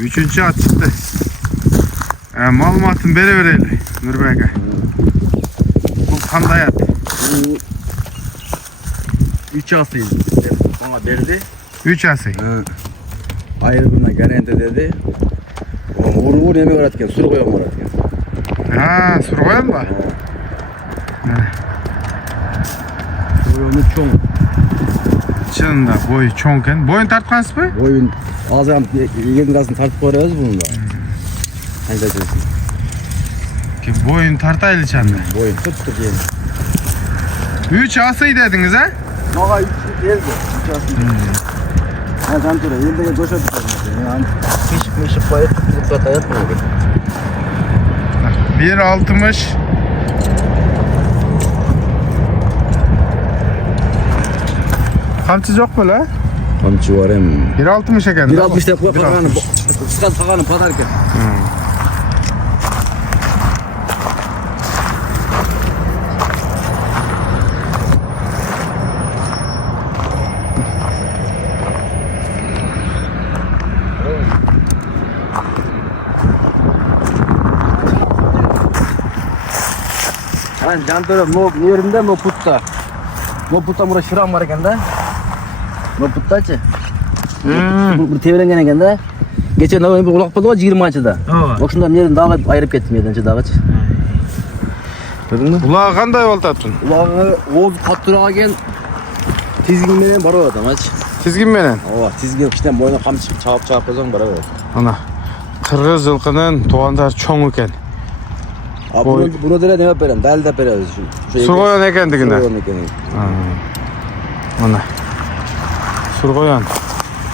Üçüncü at çıktı. Malumatını verelim Nurbek'e. Bu kanday at. 3 asıydı. Bana verdi. 3 asıy. Ayrılığına garanti dedi. Uğur yemek öğretken, suru koyam öğretken. Ha, sur koyan mı? Boyunu çoğun. Çınında boyu çoğunken. Boyun tartkansız mı? Boyun ağzım yerin gazını tartıp koyarız bunu da. Hani da diyorsun. Ki boyun tartaylı çanda. Boyun tuttuk yerini. 3 asıy dediniz ha? Mağa 3 geldi. 3 asıydı. Ha can tura, yıldaki doşa tutar. Yani pişip koyup tutturup zaten yatmıyor. 1.60. Kamçı yok mu la? Kamçı var hem. 1.60 eken. 1.60 da koy pakanı. Sıkat pakanı patarken. Ben Cantor'a yerinde Moput'ta. Moput'ta burası şuram var eken de. Moput'ta açı. Bu tevelen gene eken de. Geçen dağın bir ulak buldu var 20 açıda. Bak şundan yerini dağa ayırıp gittim yerden dağa açı. Gördün mü? Ulağı kanday oltattın? Ulağı oğuz kattırağa gel. Tizginmeden bara var adam aç. Tizgin menen. Ova tizgin kişiden boyuna kamçı çağıp kozan bara var. Ana. Kırgız yılkının tuğandar çoğun eken. Bunu dile demep berem, dal da berem. Surgoyan ekendigine. Surgoyan ekendigine. Ana. Surgoyan.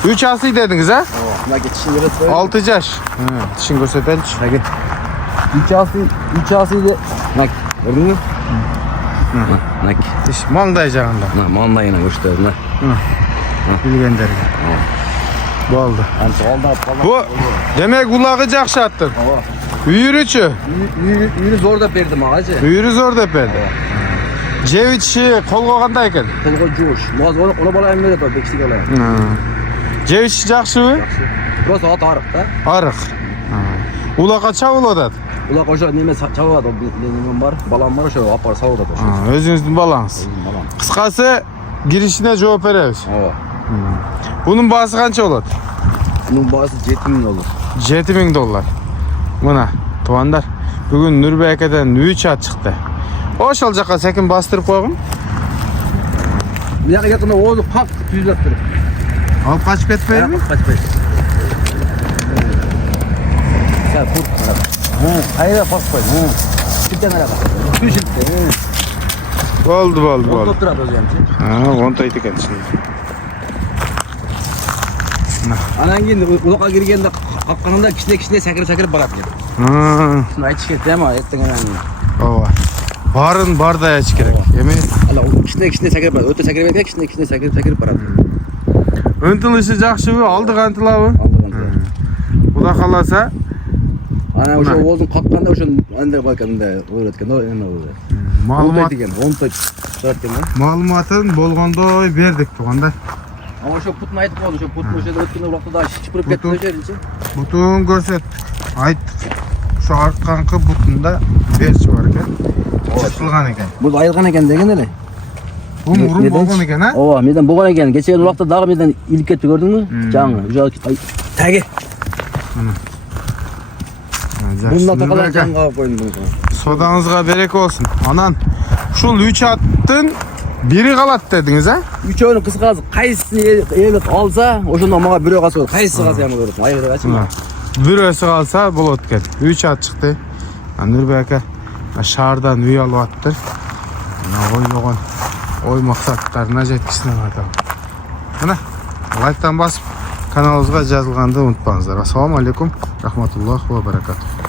3 asıy dediniz ha? Buna geçişin yere koy. 6 yaş. Dişin gösterden. Hadi. 3 asıydı. Nak. Gördün mü? Nak. Diş mandayacağında. Na, manda yine gösterdim ha. Bilgenderge. Bu oldu. Bu demek ulağı jakşattın. Üyürüçü. Yürü zor da berdim ağacı. Üyürü zor depen. Cevitçi kol koğanda eken. Kolga joş. Ona bala emre de beksik alayım. Cevitçi jakşı mı? Burası at arık da. Arık. Ulağa çavul odat. Ula koşa nime çavadı benim var. Balam var şöyle apar savda koşa. Özünüzün balans. Kıskası girişine cevap veririz. Bunun bahsi kança olur? Bunun bahsi 7.000 olur. 7.000 dolar. Buna tuğandar. Bugün Nurbek'den 3 at çıktı. Hoş olacak sekin bastırıp koyun. Bir dakika yakında oğlu kalk düzlettirip. Al kaç bet verir mi? Kaç bet. Sen kurt araba. Hayır bak koy. Şitten araba. Şitten. Oldu. Doktor abi hocam. Kontaydı kendisi. Anan geldi ulağa girgende kapkanında kişine sakır barat geldi. Şunu ayı çıkart ama ettin anan. Ova. Barın bardaya çıkarak. Yemeği. Allah kişine sakır barat. Öte sakır vermek kişine sakır barat. Öntılışı jakşı mı? Aldık antılavı. Aldık. Bu da kalasa. Ana şu oğuzun kapkanda şu anda bakanda öğretken o ne olur. Malumatın bolğondoy berdik tuğandar. Ama şu putunu aytıp oldu. Şu putunu şöyle ötkünde uğraqda da çıpırıp ketdi şerince. Butun görset. Ayttık. Şu artkankı butunda berç var eken. Çıtılgan eken. Bu ayılgan eken degen ele. Bu murun bolğon eken ha? Ova, meden bolğon eken. Geçen uğraqda dağı meden ilip ketdi gördün mü? Canı. Tagi. Bununla takalan canğa koyun bunu. Sodanızga berek olsun. Anan, şul 3 attın biri kalat dediniz ha? 3 oyunu kısqası qaysı elik alsa, oşondan mağa biri qalsa, qaysı qalsa yana görürsün. Ayırdı açma. Birisi kalsa bulut eken. 3 at çıktı. Nurbek'e şahardan üy alıp attır. Oyloğun oy maksatlarına jetkisine vardı. Ana, like'tan basıp kanalımızga жазылганды unutpаңыздар. Assalamu alaikum, rahmatullohi va barakatuh.